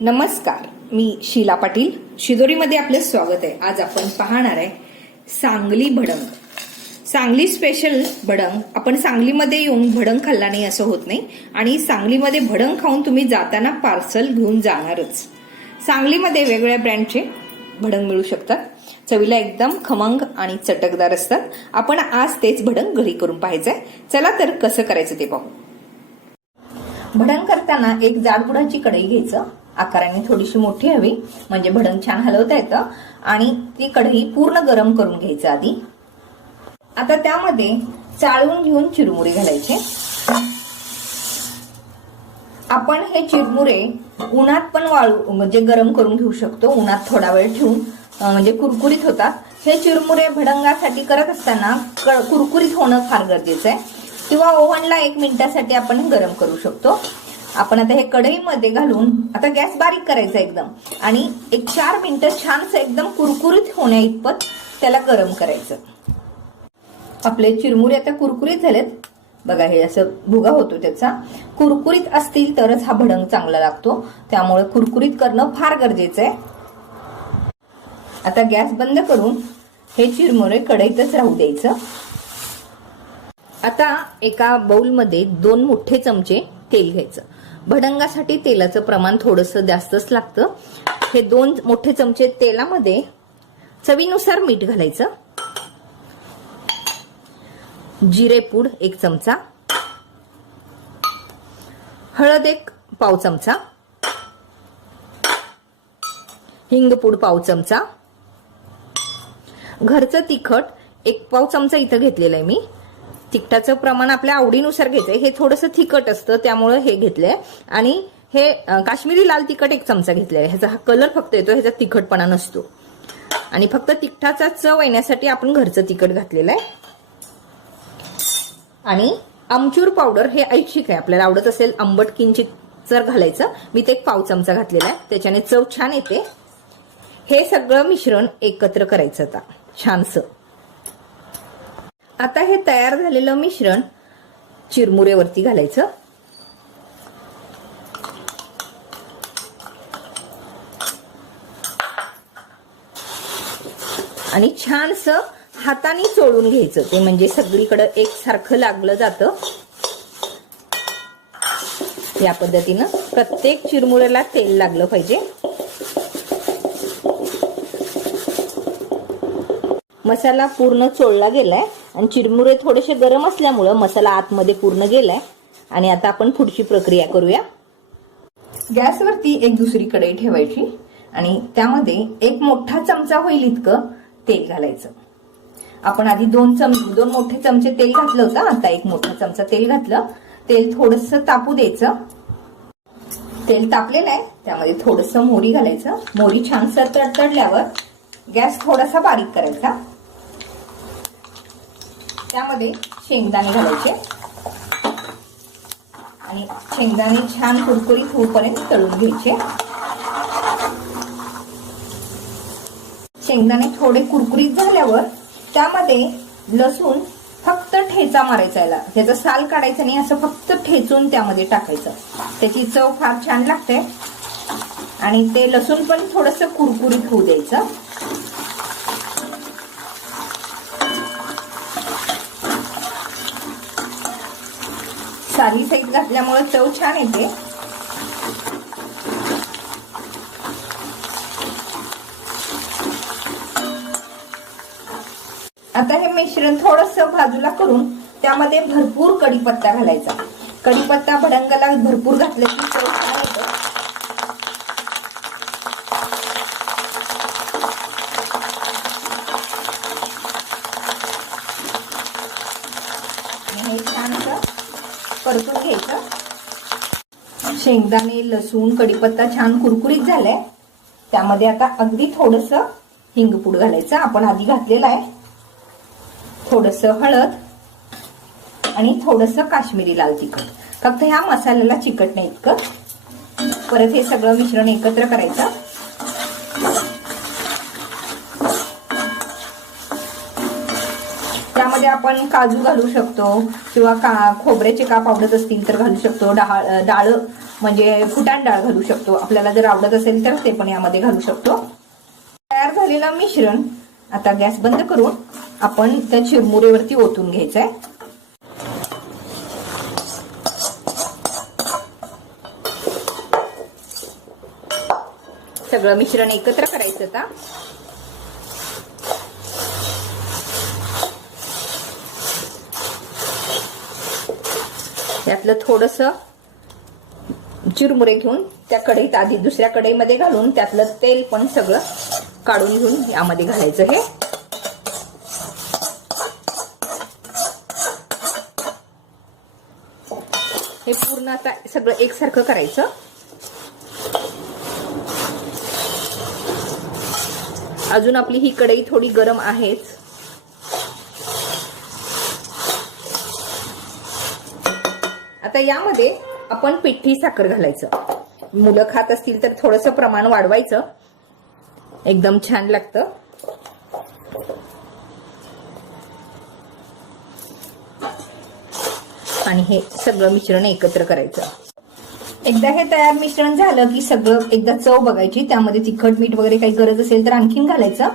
नमस्कार मी शीला पाटील. शिदोरीमध्ये आपलं स्वागत आहे. आज आपण पाहणार आहे सांगली भडंग. सांगली स्पेशल भडंग. आपण सांगलीमध्ये येऊन भडंग खाल्ला नाही असं होत नाही. आणि सांगलीमध्ये भडंग खाऊन तुम्ही जाताना पार्सल घेऊन जाणारच. सांगलीमध्ये वेगवेगळ्या ब्रँडचे भडंग मिळू शकतात. चवीला एकदम खमंग आणि चटकदार असतात. आपण आज तेच भडंग घरी करून पाहायचंय. चला तर कसं करायचं ते पाहू. भडंग करताना एक जाडबुडाची कढई घ्यायचं. आकाराने थोडीशी मोठी हवी. म्हणजे भडंग छान हलवता येतं. आणि ती कढई पूर्ण गरम करून घ्यायचं आधी. आता त्यामध्ये चाळून घेऊन चिरमुरे घालायचे. आपण हे चिरमुरे उन्हात पण वाळू म्हणजे गरम करून घेऊ शकतो. उन्हात थोडा वेळ ठेवून म्हणजे कुरकुरीत होतात. हे चिरमुरे भडंगासाठी करत असताना कुरकुरीत होणं फार गरजेचं आहे. किंवा ओव्हनला एक मिनिटासाठी आपण गरम करू शकतो. आपण आता हे कढईमध्ये घालून आता गॅस बारीक करायचा एकदम. आणि एक चार मिनिटं छानसं एकदम कुरकुरीत होण्या इतपत त्याला गरम करायचं. आपले चिरमुरे आता कुरकुरीत झालेत. बघा हे असं भुगा होतो त्याचा. कुरकुरीत असतील तरच हा भडंग चांगला लागतो. त्यामुळे कुरकुरीत करणं फार गरजेचं आहे. आता गॅस बंद करून हे चिरमुरे कढईतच राहू द्यायचं. आता एका बाउलमध्ये दोन मोठे चमचे तेल घ्यायचं. भडंगासाठी तेलाचं प्रमाण थोडंसं जास्तच लागतं. हे दोन मोठे चमचे तेलामध्ये चवीनुसार मीठ घालायचं. जिरेपूड एक चमचा. हळद एक पाव चमचा. हिंगपूड पाव चमचा. घरचं तिखट एक पाव चमचा इथं घेतलेलं आहे मी. तिखटाचं प्रमाण आपल्या आवडीनुसार घ्यायचंय हे थोडंसं तिखट असतं त्यामुळं हे घेतलंय. आणि हे काश्मीरी लाल तिखट एक चमचा घेतलेला आहे ह्याचा हा कलर फक्त येतो ह्याचा तिखटपणा नसतो. आणि फक्त तिखटाचा चव येण्यासाठी आपण घरचं तिखट घातलेलं आहे. आणि आमचूर पावडर हे ऐच्छिक आहे. आपल्याला आवडत असेल आंबट किंचित जर घालायचं मी ते एक पाव चमचा घातलेला आहे. त्याच्याने चव छान येते. हे सगळं मिश्रण एकत्र करायचं आता छानसं. आता हे तयार झालेलं मिश्रण चिरमुरेवरती घालायचं. आणि छानसं हाताने चोळून घ्यायचं. ते म्हणजे सगळीकडं एकसारखं लागलं जातं. या पद्धतीनं प्रत्येक चिरमुऱ्याला तेल लागलं पाहिजे. मसाला पूर्ण चोळला गेलाय. आणि चिरमुरे थोडेसे गरम असल्यामुळं मसाला आतमध्ये पूर्ण गेलाय. आणि आता आपण पुढची प्रक्रिया करूया. गॅसवरती एक दुसरी कढई ठेवायची आणि त्यामध्ये एक मोठा चमचा होईल इतकं तेल घालायचं. आपण आधी दोन चम दोन मोठे चमचे तेल घातलं होतं आता एक मोठा चमचा तेल घातलं. तेल थोडस तापू द्यायचं. तेल तापलेलं आहे त्यामध्ये थोडस मोरी घालायचं. मोरी छान सर तडतडल्यावर गॅस थोडासा बारीक करायचा. त्यामध्ये शेंगदाणे घालायचे. आणि शेंगदाणे छान कुरकुरीत होईपर्यंत तळून घ्यायचे. शेंगदाणे थोडे कुरकुरीत झाल्यावर त्यामध्ये लसूण फक्त ठेचा मारायचा याला त्याचा साल काढायचं नाही असं फक्त ठेचून त्यामध्ये टाकायचं. त्याची चव फार छान लागते. आणि ते लसूण पण थोडंसं कुरकुरीत होऊ द्यायचं. साली साईज घातल्यामुळे चव छान येते. आता हे मिश्रण थोडस बाजूला करून त्यामध्ये भरपूर कढीपत्ता घालायचा. कढीपत्ता भडंगला भरपूर घातल्याची चव छान येतं आणि हे छान असं परतून घ्यायचं. शेंगदाणे लसूण कढीपत्ता छान कुरकुरीत झालाय. त्यामध्ये आता अगदी थोडस हिंगपूड घालायचं. आपण आधी घातलेलं आहे. थोडस हळद आणि थोडस काश्मीरी लाल तिखट. फक्त ह्या मसाल्याला चिकट नाही इतकं. परत हे सगळं मिश्रण एकत्र करायचं. यामध्ये आपण काजू घालू शकतो किंवा का खोबऱ्याचे काप आवडत असतील तर घालू शकतो. डाळ डाळ म्हणजे फुटाण डाळ घालू शकतो. आपल्याला जर आवडत असेल तर ते पण यामध्ये घालू शकतो. तयार झालेलं मिश्रण आता गॅस बंद करून आपण त्या चिरमुरेवरती ओतून घ्यायचंय. सगळं मिश्रण एकत्र करायचं आता. त्यातलं थोडंसं चिरमुरे घेऊन त्या कढईत आधी दुसऱ्या कढईमध्ये घालून त्यातलं तेल पण सगळं काढून घेऊन यामध्ये घालायचं हे. हे पूर्ण आता सगळं एकसारखं करायचं. अजून आपली ही कढई थोडी गरम आहेच. आता यामध्ये आपण पिठी साखर घालायचं. मुलं खात असतील तर थोडंसं प्रमाण वाढवायचं. एकदम छान लागतं. आणि हे सगळं मिश्रण एकत्र करायचं. एकदा हे तयार मिश्रण झालं की सगळं एकदा चव बघायची. त्यामध्ये तिखट मीठ वगैरे काही गरज असेल तर आणखीन घालायचं.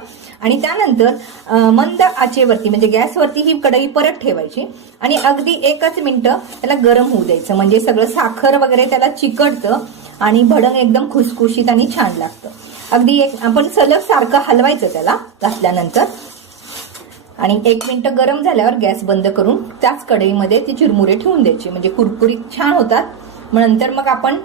आणि त्यानंतर मंद आचेवरती म्हणजे गॅसवरती ही कढई परत ठेवायची आणि अगदी एकच मिनिटं त्याला गरम होऊ द्यायचं. म्हणजे सगळं साखर वगैरे त्याला चिकटतं आणि भडंग एकदम खुसखुशीत आणि छान लागतं. अगदी एक आपण सलग सारखं हलवायचं त्याला घातल्यानंतर. आणि एक मिनटं गरम झाल्यावर गॅस बंद करून त्याच कढईमध्ये ती चिरमुरे ठेवून द्यायची. म्हणजे कुरकुरीत छान होतात. मग नंतर मग आपण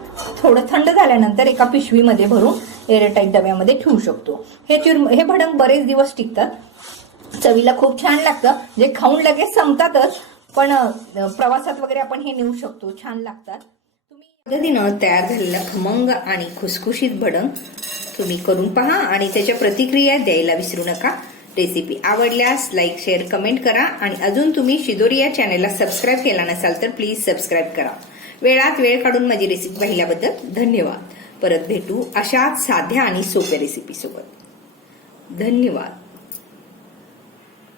थोडं थंड झाल्यानंतर एका पिशवीमध्ये भरून एअरटाईट डब्यामध्ये ठेवू शकतो. हे चुरम हे भडंग बरेच दिवस टिकतात. चवीला खूप छान लागतं. जे खाऊन लगेच संपतातच. पण प्रवासात वगैरे आपण हे नेऊ शकतो. छान लागतात. तुम्ही पद्धतीनं तयार झालेलं खमंग आणि खुसखुशीत भडंग तुम्ही करून पहा आणि त्याच्या प्रतिक्रिया द्यायला विसरू नका. रेसिपी आवडल्यास लाईक शेअर कमेंट करा आणि अजून तुम्ही शिदोरी या चॅनलला सबस्क्राईब केला नसाल तर प्लीज सबस्क्राईब करा. वेळात वेळ काढून माझी रेसिपी पाहिल्याबद्दल धन्यवाद. परत भेटू अशाच साध्या आणि सोप्या रेसिपी सोबत. धन्यवाद.